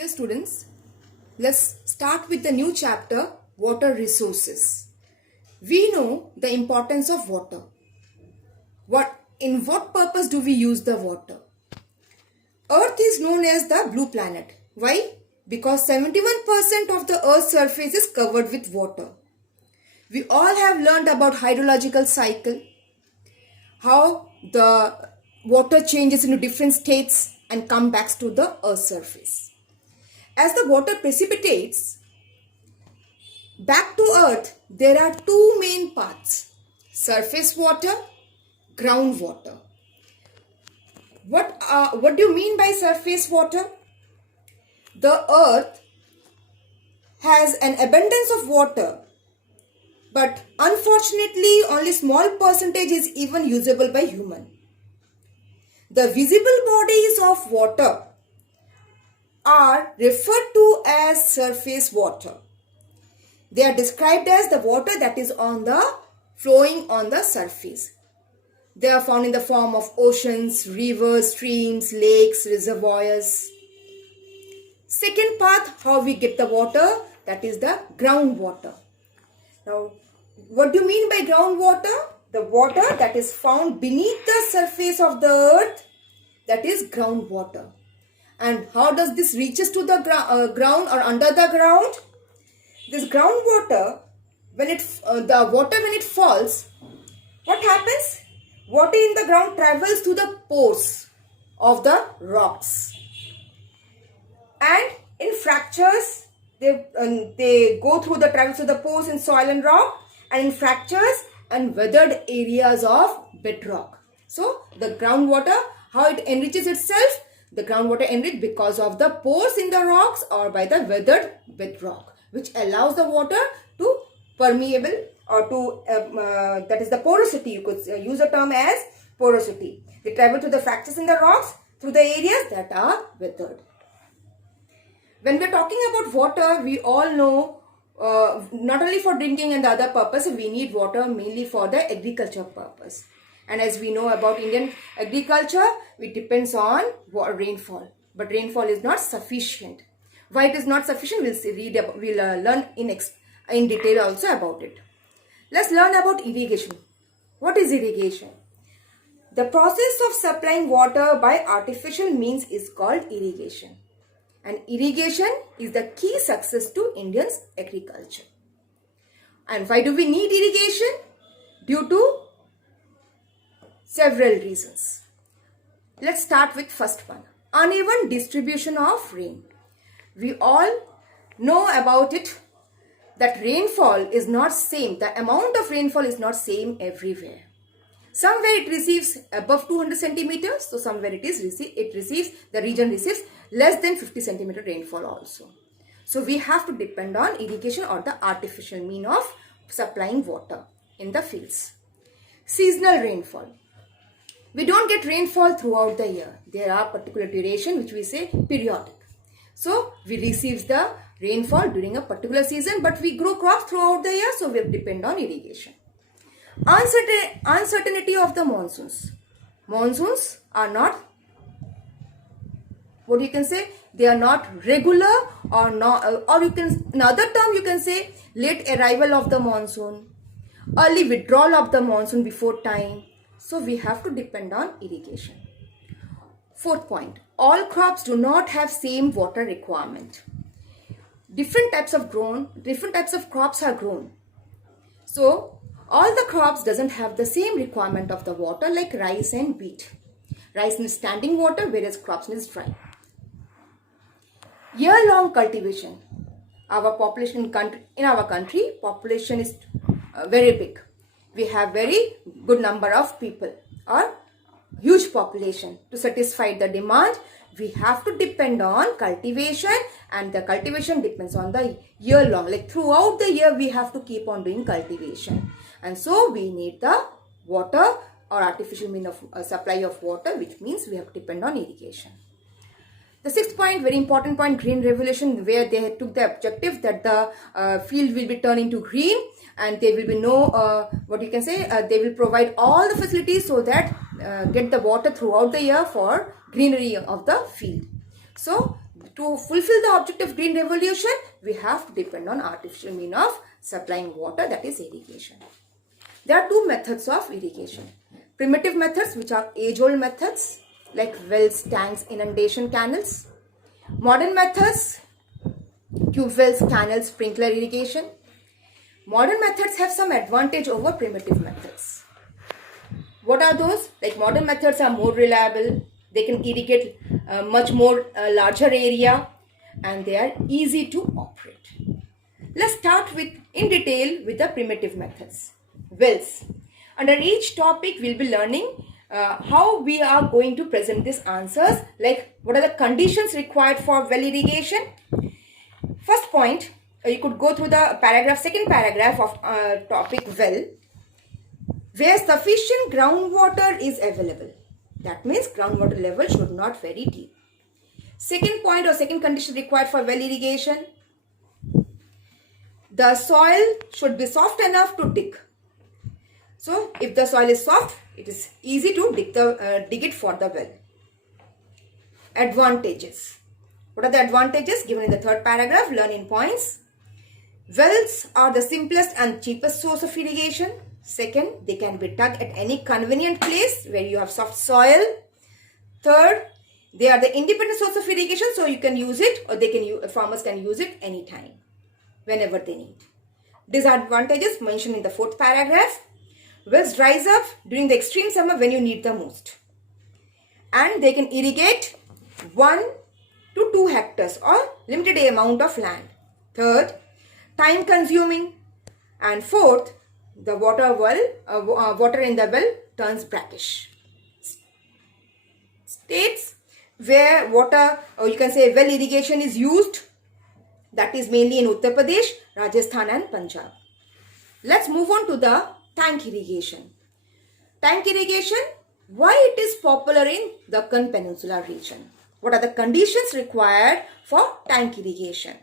Dear students, let's start with the new chapter, water resources. We know the importance of water. In what purpose do we use the water? Earth is known as the blue planet. Why? Because 71% of the Earth's surface is covered with water. We all have learned about hydrological cycle, how the water changes into different states and come back to the Earth's surface. As the water precipitates back to Earth, there are two main paths: surface water, groundwater. What do you mean by surface water? The Earth has an abundance of water, but unfortunately only small percentage is even usable by human. The visible bodies of water are referred to as surface water. They are described as the water that is flowing on the surface. They are found in the form of oceans, rivers, streams, lakes, reservoirs. Second path, how we get the water, that is the groundwater. Now, what do you mean by groundwater? The water that is found beneath the surface of the earth, that is groundwater. And how does this reaches to the ground or under the ground? This groundwater, when it falls, what happens? Water in the ground travels through the pores of the rocks, and in fractures they go through the pores in soil and rock, and in fractures and weathered areas of bedrock. So the groundwater, how it enriches itself? The groundwater enriched because of the pores in the rocks or by the weathered bedrock, which allows the water to permeable or to that is the porosity. You could use the term as porosity. They travel through the fractures in the rocks through the areas that are weathered. When we are talking about water, we all know not only for drinking and the other purpose, we need water mainly for the agriculture purpose. And as we know about Indian agriculture, it depends on rainfall. But rainfall is not sufficient. Why it is not sufficient, we'll learn in detail also about it. Let's learn about irrigation. What is irrigation? The process of supplying water by artificial means is called irrigation. And irrigation is the key success to Indians' agriculture. And why do we need irrigation? Due to several reasons. Let's start with first one. Uneven distribution of rain. We all know about it that rainfall is not same. The amount of rainfall is not same everywhere. Somewhere it receives above 200 centimeters. So somewhere the region receives less than 50 centimeter rainfall also. So we have to depend on irrigation or the artificial mean of supplying water in the fields. Seasonal rainfall. We don't get rainfall throughout the year. There are particular duration which we say periodic. So we receive the rainfall during a particular season, but we grow crops throughout the year, so we depend on irrigation. Uncertainty of the monsoons. Monsoons are not, what you can say, they are not regular or not, or you can, another term you can say late arrival of the monsoon, early withdrawal of the monsoon before time. So we have to depend on irrigation. Fourth point, all crops do not have same water requirement. Different types of crops are grown. So all the crops doesn't have the same requirement of the water, like rice and wheat. Rice needs standing water, whereas crops needs dry. Year-long cultivation. Our population in our country, population is very big. We have very good number of people or huge population. To satisfy the demand, we have to depend on cultivation, and the cultivation depends on the year long. Like throughout the year, we have to keep on doing cultivation. And so we need the water or artificial mean of supply of water, which means we have to depend on irrigation. The sixth point, very important point, green revolution, where they took the objective that the field will be turned into green, and there will be no, they will provide all the facilities so that get the water throughout the year for greenery of the field. So to fulfill the objective of green revolution, we have to depend on artificial means of supplying water, that is irrigation. There are two methods of irrigation. Primitive methods, which are age-old methods like wells, tanks, inundation canals. Modern methods, tube wells, canals, sprinkler irrigation. Modern methods have some advantage over primitive methods. What are those? Like modern methods are more reliable, they can irrigate much more larger area, and they are easy to operate. Let's start in detail with the primitive methods. Wells. Under each topic we'll be learning how we are going to present these answers, like what are the conditions required for well irrigation. First point, you could go through the second paragraph of topic well, where sufficient groundwater is available. That means groundwater level should not very deep. Second point or second condition required for well irrigation, the soil should be soft enough to dig. So if the soil is soft, it is easy to dig it for the well. Advantages. What are the advantages given in the third paragraph? Learn in points. Wells are the simplest and cheapest source of irrigation. Second, they can be dug at any convenient place where you have soft soil. Third, they are the independent source of irrigation, so you can use it, or farmers can use it anytime, whenever they need. Disadvantages mentioned in the fourth paragraph. Wells dries up during the extreme summer when you need the most. And they can irrigate 1 to 2 hectares or limited amount of land. Third, time consuming. And fourth, the water in the well turns brackish. States where water, or you can say well irrigation is used, that is mainly in Uttar Pradesh, Rajasthan and Punjab. Let's move on to the tank irrigation. Tank irrigation, why it is popular in Deccan Peninsula region? What are the conditions required for tank irrigation?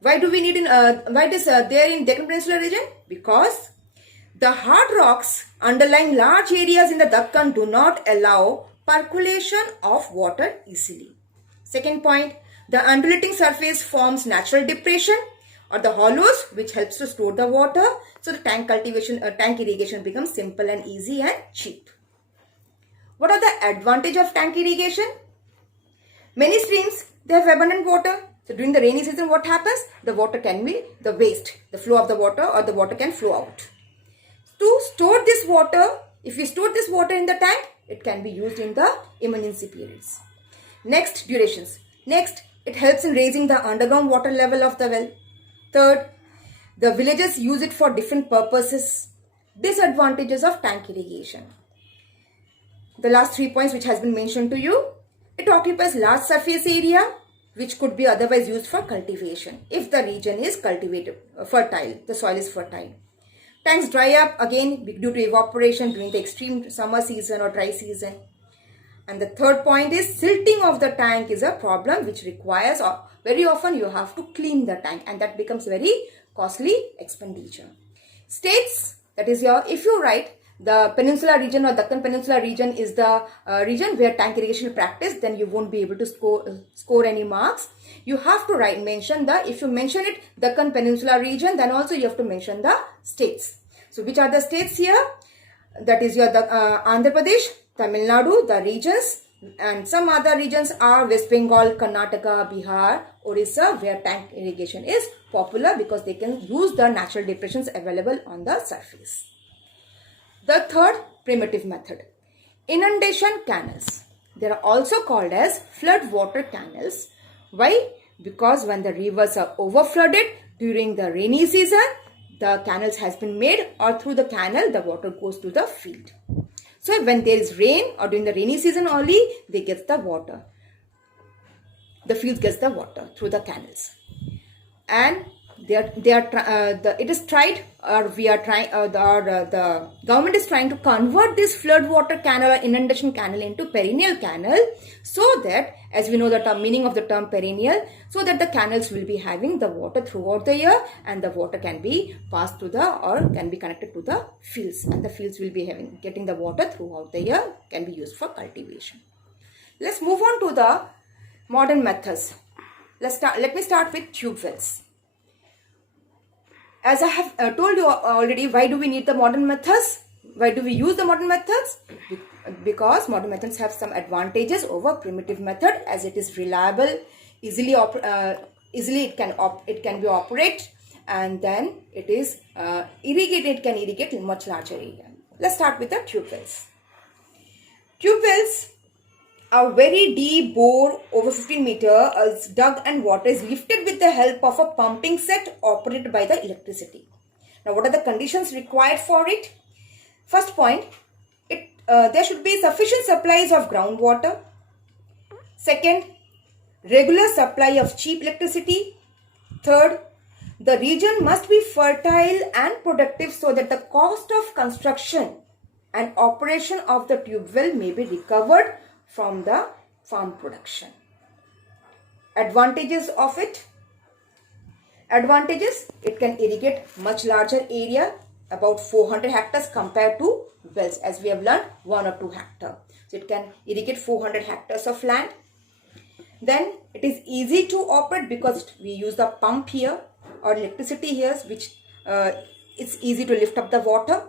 Why do we need why it is there in Deccan Peninsula region? Because the hard rocks underlying large areas in the Deccan do not allow percolation of water easily. Second point, the undulating surface forms natural depression or the hollows, which helps to store the water. So the tank irrigation becomes simple and easy and cheap. What are the advantage of tank irrigation? Many streams, they have abundant water. So during the rainy season, what happens? The water can be the waste, the flow of the water, or the water can flow out. To store this water, if we store this water in the tank, it can be used in the emergency periods. Next, durations. Next, it helps in raising the underground water level of the well. Third, the villagers use it for different purposes. Disadvantages of tank irrigation. The last 3 points which has been mentioned to you. It occupies large surface area which could be otherwise used for cultivation if the region is fertile, the soil is fertile. Tanks dry up again due to evaporation during the extreme summer season or dry season. And the third point is silting of the tank is a problem which requires, or very often you have to clean the tank, and that becomes very costly expenditure. States, that is if you write the Peninsula region or Deccan Peninsula region is the region where tank irrigation is practiced, then you won't be able to score any marks. You have to mention if you mention it Deccan Peninsula region, then also you have to mention the states. So which are the states here? That is Andhra Pradesh, Tamil Nadu, the regions, and some other regions are West Bengal, Karnataka, Bihar, Orissa, where tank irrigation is popular because they can use the natural depressions available on the surface. The third primitive method, inundation canals. They are also called as flood water canals. Why? Because when the rivers are overflooded during the rainy season, the canals has been made, or through the canal the water goes to the field. So when there is rain or during the rainy season only, they get the water. The field gets the water through the canals. And it is tried, or we are trying, the government is trying to convert this flood water canal or inundation canal into perennial canal, so that, as we know the meaning of the term perennial, so that the canals will be having the water throughout the year, and the water can be passed to or can be connected to the fields, and the fields will be getting the water throughout the year, can be used for cultivation. Let's move on to the modern methods. Let me start with tube wells. As I have told you already, why do we need the modern methods? Why do we use the modern methods? Because modern methods have some advantages over primitive method, as it is reliable, easily it can be operated, and then it is irrigated. It can irrigate in much larger area. Let's start with the tube wells. Tube wells are very deep bore over 15 meter is dug and water is lifted with the help of a pumping set operated by the electricity. Now, what are the conditions required for it? First point, there should be sufficient supplies of groundwater. Second, regular supply of cheap electricity. Third, the region must be fertile and productive so that the cost of construction and operation of the tube well may be recovered from the farm production. Advantages of it. Advantages, it can irrigate much larger area, about 400 hectares compared to wells, as we have learned 1 or 2 hectares. So it can irrigate 400 hectares of land. Then it is easy to operate because we use the pump here or electricity here, which it's easy to lift up the water.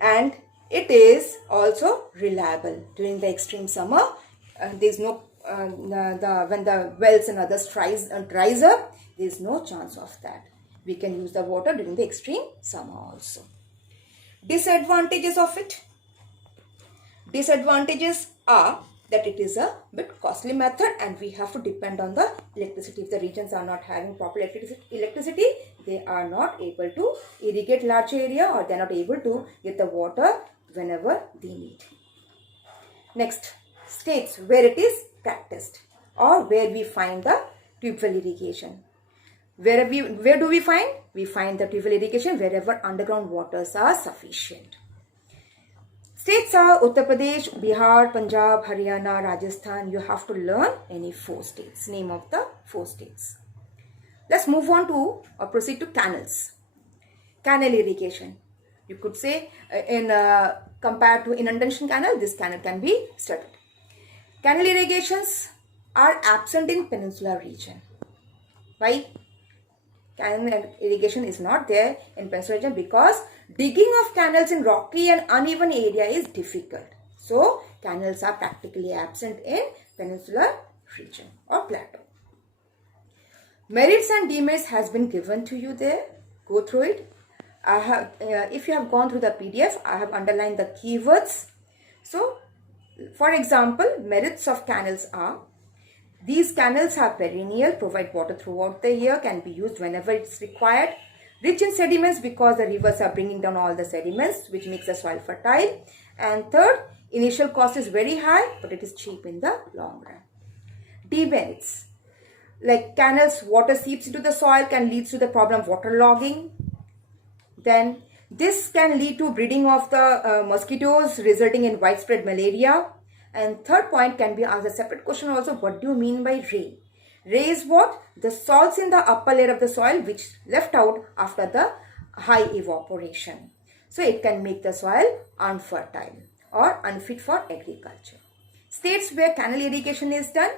And it is also reliable during the extreme summer. There is no when the wells and others dries up, there is no chance of that. We can use the water during the extreme summer also. Disadvantages of it. Disadvantages are that it is a bit costly method and we have to depend on the electricity. If the regions are not having proper electricity, they are not able to irrigate large area, or they are not able to get the water whenever they need. Next, states where it is practiced or where we find the tube well irrigation. Where do we find? We find the tube well irrigation wherever underground waters are sufficient. States are Uttar Pradesh, Bihar, Punjab, Haryana, Rajasthan. You have to learn any 4 states, name of the 4 states. Let's move on to or proceed to canals. Canal irrigation. You could say compared to inundation canal, this canal can be studied. Canal irrigations are absent in peninsular region. Why? Canal irrigation is not there in peninsular region because digging of canals in rocky and uneven area is difficult. So, canals are practically absent in peninsular region or plateau. Merits and demerits has been given to you there. Go through it. I have, if you have gone through the PDF, I have underlined the keywords. So, for example, merits of canals are: these canals are perennial, provide water throughout the year, can be used whenever it's required. Rich in sediments because the rivers are bringing down all the sediments, which makes the soil fertile. And third, initial cost is very high, but it is cheap in the long run. Demerits, like canals, water seeps into the soil, can lead to the problem of waterlogging. Then this can lead to breeding of the mosquitoes, resulting in widespread malaria. And third point can be asked a separate question also: what do you mean by ray? Ray is what? The salts in the upper layer of the soil which left out after the high evaporation. So it can make the soil unfertile or unfit for agriculture. States where canal irrigation is done,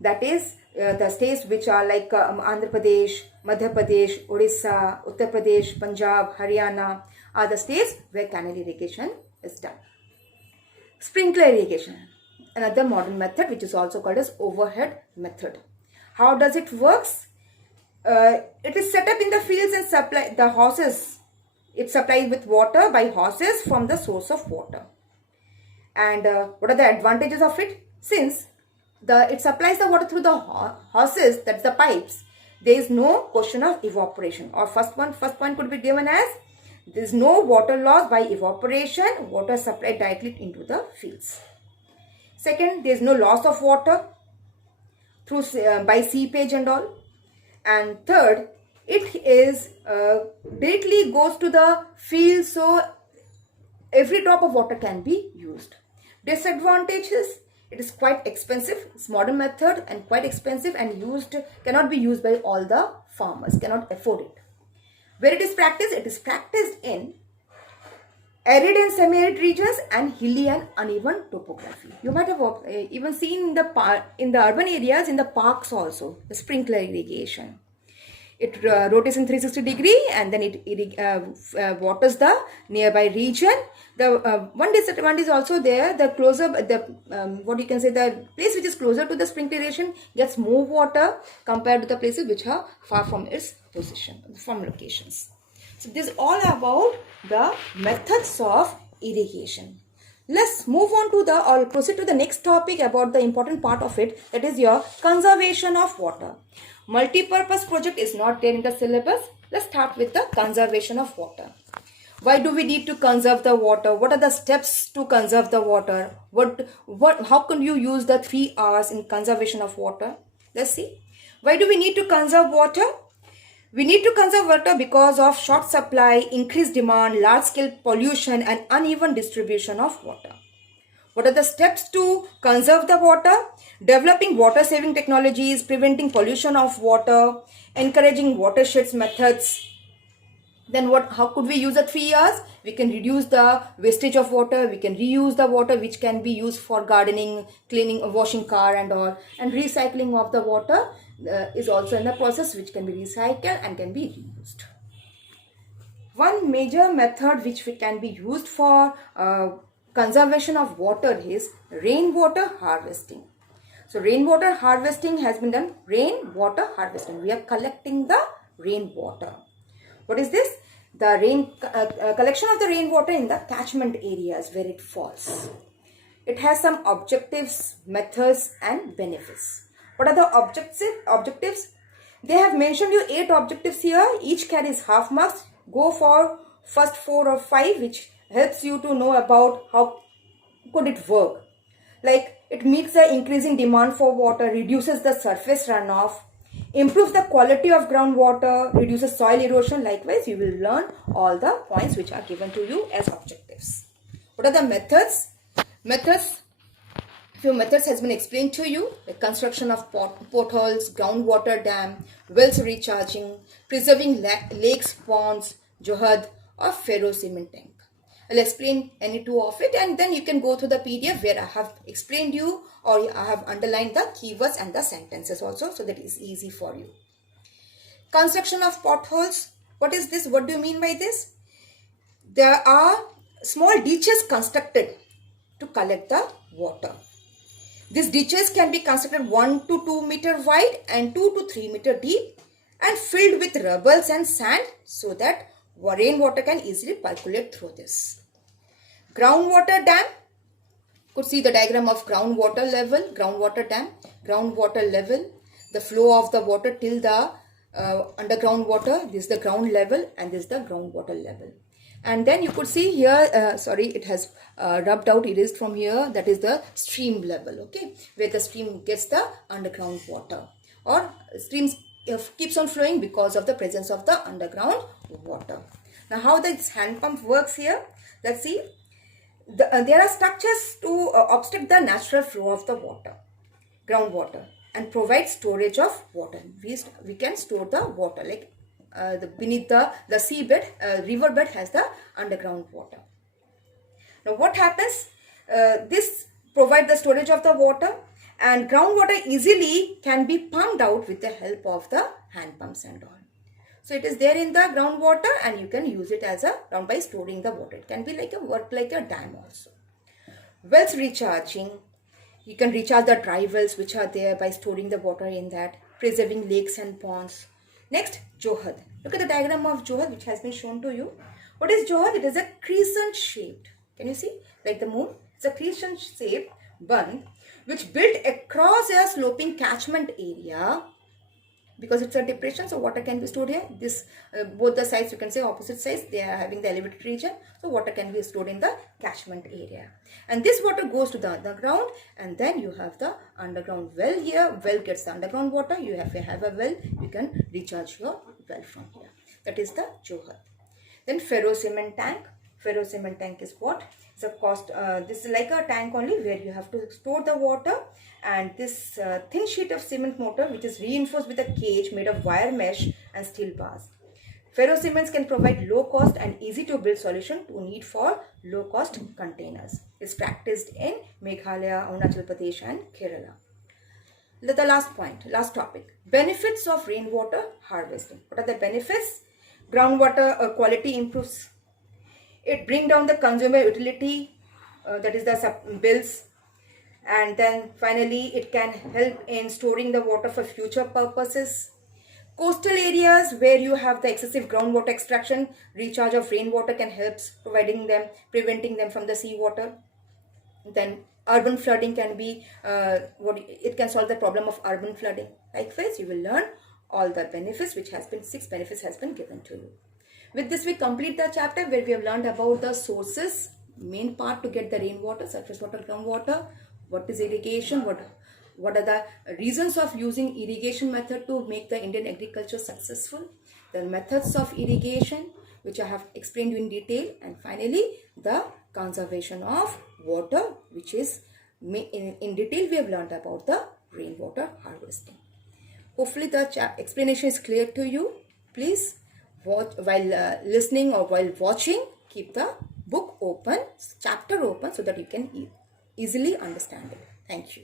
that is the states which are like Andhra Pradesh, Madhya Pradesh, Odisha, Uttar Pradesh, Punjab, Haryana are the states where canal irrigation is done. Sprinkler irrigation, another modern method which is also called as overhead method. How does it works? It is set up in the fields and supply the horses. It's supplied with water by horses from the source of water. And what are the advantages of it? Since it supplies the water through the horses, that's the pipes, there is no question of evaporation. Or first point could be given as: there is no water loss by evaporation, water supplied directly into the fields. Second, there is no loss of water through by seepage and all. And third, it is directly goes to the field, so every drop of water can be used. Disadvantages: it is quite expensive. It's modern method and quite expensive and cannot be used by all the farmers, cannot afford it. Where it is practiced in arid and semi-arid regions, and hilly and uneven topography. You might have even seen in the urban areas, in the parks also, the sprinkler irrigation. It rotates in 360-degree, and then it waters the nearby region. The one disadvantage also there, the closer, what you can say, the place which is closer to the sprinkler irrigation gets more water compared to the places which are far from its position, from locations. So this is all about the methods of irrigation. Let's move on to or proceed to the next topic about the important part of it, that is your conservation of water. Multi-purpose project is not there in the syllabus. Let's start with the conservation of water. Why do we need to conserve the water? What are the steps to conserve the water? How can you use the 3 R's in conservation of water? Let's see. Why do we need to conserve water? We need to conserve water because of short supply, increased demand, large-scale pollution, and uneven distribution of water. What are the steps to conserve the water? Developing water-saving technologies, preventing pollution of water, encouraging watersheds methods. Then how could we use the 3 R's? We can reduce the wastage of water. We can reuse the water which can be used for gardening, cleaning, washing car and all. And recycling of the water is also in the process, which can be recycled and can be reused. One major method which can be used for conservation of water is rainwater harvesting. So rainwater harvesting has been done. Rainwater harvesting. We are collecting the rainwater. What is this? The collection of the rainwater in the catchment areas where it falls. It has some objectives, methods, and benefits. What are the objectives? They have mentioned you 8 objectives here. Each carries half marks. Go for first 4 or 5, which helps you to know about how could it work. Like, it meets the increasing demand for water, reduces the surface runoff, improves the quality of groundwater, reduces soil erosion. Likewise, you will learn all the points which are given to you as objectives. What are the methods? Few methods has been explained to you. The construction of potholes, groundwater dam, wells recharging, preserving lakes, ponds, johad, or ferro-cement tank. I'll explain any 2 of it, and then you can go through the PDF where I have explained you, or I have underlined the keywords and the sentences also, so that is easy for you. Construction of potholes. What is this? What do you mean by this? There are small ditches constructed to collect the water. These ditches can be constructed 1 to 2 meter wide and 2 to 3 meter deep and filled with rubbles and sand so that rainwater can easily percolate through this. Groundwater dam. Could see the diagram of groundwater level, groundwater dam, groundwater level, the flow of the water till the underground water. This is the ground level and this is the groundwater level. And then you could see here, it has rubbed out, erased from here, that is the stream level, okay, where the stream gets the underground water, or streams keeps on flowing because of the presence of the underground water. Now, how this hand pump works here? Let's see. There are structures to obstruct the natural flow of the water, groundwater, and provide storage of water. We can store the water, like beneath the seabed, riverbed has the underground water. Now, what happens? This provides the storage of the water, and groundwater easily can be pumped out with the help of the hand pumps and all. So it is there in the groundwater, and you can use it as by storing the water. It can be work like a dam also. Wells recharging. You can recharge the dry wells which are there by storing the water in that, preserving lakes and ponds. Next, johad. Look at the diagram of johad which has been shown to you. What is johad? It is a crescent shaped. Can you see? Like the moon. It's a crescent shaped bund which built across a sloping catchment area. Because it's a depression, so water can be stored here. This both the sides, you can say opposite sides, they are having the elevated region, so water can be stored in the catchment area. And this water goes to the underground, and then you have the underground well here. Well gets the underground water. You have a well, you can recharge your well from here. That is the johad. Then ferro-cement tank. Ferro-cement tank is what? It's a this is like a tank only where you have to store the water, and this thin sheet of cement mortar which is reinforced with a cage made of wire mesh and steel bars. Ferrocements can provide low cost and easy to build solution to need for low cost containers. It's practiced in Meghalaya, Arunachal Pradesh and Kerala. The last point, last topic, benefits of rainwater harvesting. What are the benefits? Groundwater quality improves. It brings down the consumer utility, that is the bills. And then finally, it can help in storing the water for future purposes. Coastal areas where you have the excessive groundwater extraction, recharge of rainwater can help preventing them from the seawater. Then urban flooding can be, it can solve the problem of urban flooding. Likewise, you will learn all the benefits, which has been 6 benefits has been given to you. With this, we complete the chapter where we have learned about the sources, main part to get the rainwater, surface water, groundwater. What is irrigation? What are the reasons of using irrigation method to make the Indian agriculture successful? The methods of irrigation, which I have explained you in detail. And finally, the conservation of water, which is in detail we have learned about the rainwater harvesting. Hopefully the explanation is clear to you. Please watch while listening or while watching, keep the book open, chapter open, so that you can easily understand it. Thank you.